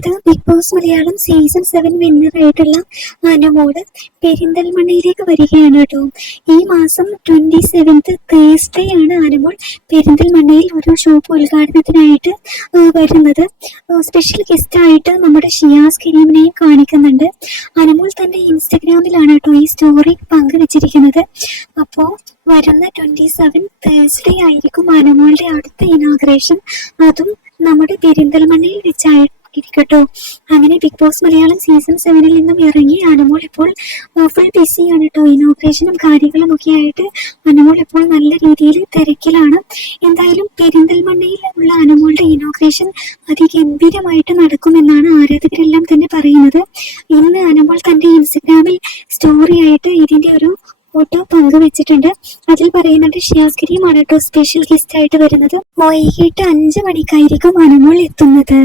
ഇത് big boss Malayalam season 7 വിന്നറായിട്ടുള്ള Anumol പെരിന്തൽമണ്ണയിലേക്ക് വരികയാണ് കേട്ടോ. ഈ മാസം 27th തേഴ്സ്ഡേ ആണ് അനുമോൾ പെരിന്തൽമണ്ണയിൽ ഒരു ഷോപ്പ് ഉദ്ഘാടനത്തിനായിട്ട് വരുന്നത്. സ്പെഷ്യൽ ഗസ്റ്റ് ആയിട്ട് നമ്മുടെ ഷിയാസ് കരീമിനെയും കാണിക്കുന്നുണ്ട്. അനുമോൾ തന്റെ ഇൻസ്റ്റഗ്രാമിലാണ് കേട്ടോ ഈ സ്റ്റോറി പങ്കുവച്ചിരിക്കുന്നത്. അപ്പോൾ വരുന്ന 27 തേഴ്സ്ഡേ ആയിരിക്കും അനുമോളുടെ അടുത്ത ഇനോഗ്രേഷൻ. അതും നമ്മുടെ പെരിന്തൽമണ്ണയിൽ വെച്ചായിരിക്കട്ടോ. അങ്ങനെ ബിഗ് ബോസ് മലയാളം സീസൺ 7 നിന്നും ഇറങ്ങി അനുമോൾ ഇപ്പോൾ ഫുൾ ബിസിയാണ് കേട്ടോ. ഇനോഗ്രേഷനും കാര്യങ്ങളും ഒക്കെ ആയിട്ട് അനുമോൾ ഇപ്പോൾ നല്ല രീതിയിൽ തിരക്കിലാണ്. എന്തായാലും പെരിന്തൽമണ്ണയിൽ ഉള്ള അനുമോളുടെ ഇനോഗ്രേഷൻ അതിഗംഭീരമായിട്ട് നടക്കുമെന്നാണ് ആരാധകരെല്ലാം തന്നെ പറയുന്നത്. ഇന്ന് അനുമോൾ തന്റെ ഇൻസ്റ്റഗ്രാമിൽ സ്റ്റോറി ആയിട്ട് ഇതിന്റെ ഒരു ഫോട്ടോ പങ്കുവെച്ചിട്ടുണ്ട്. അതിൽ പറയുന്നുണ്ട് ഷിയാസ് കരീമാണ് കേട്ടോ സ്പെഷ്യൽ ഗസ്റ്റ് ആയിട്ട് വരുന്നത്. വൈകിട്ട് 5 മണിക്കായിരിക്കും അനുമോൾ എത്തുന്നത്.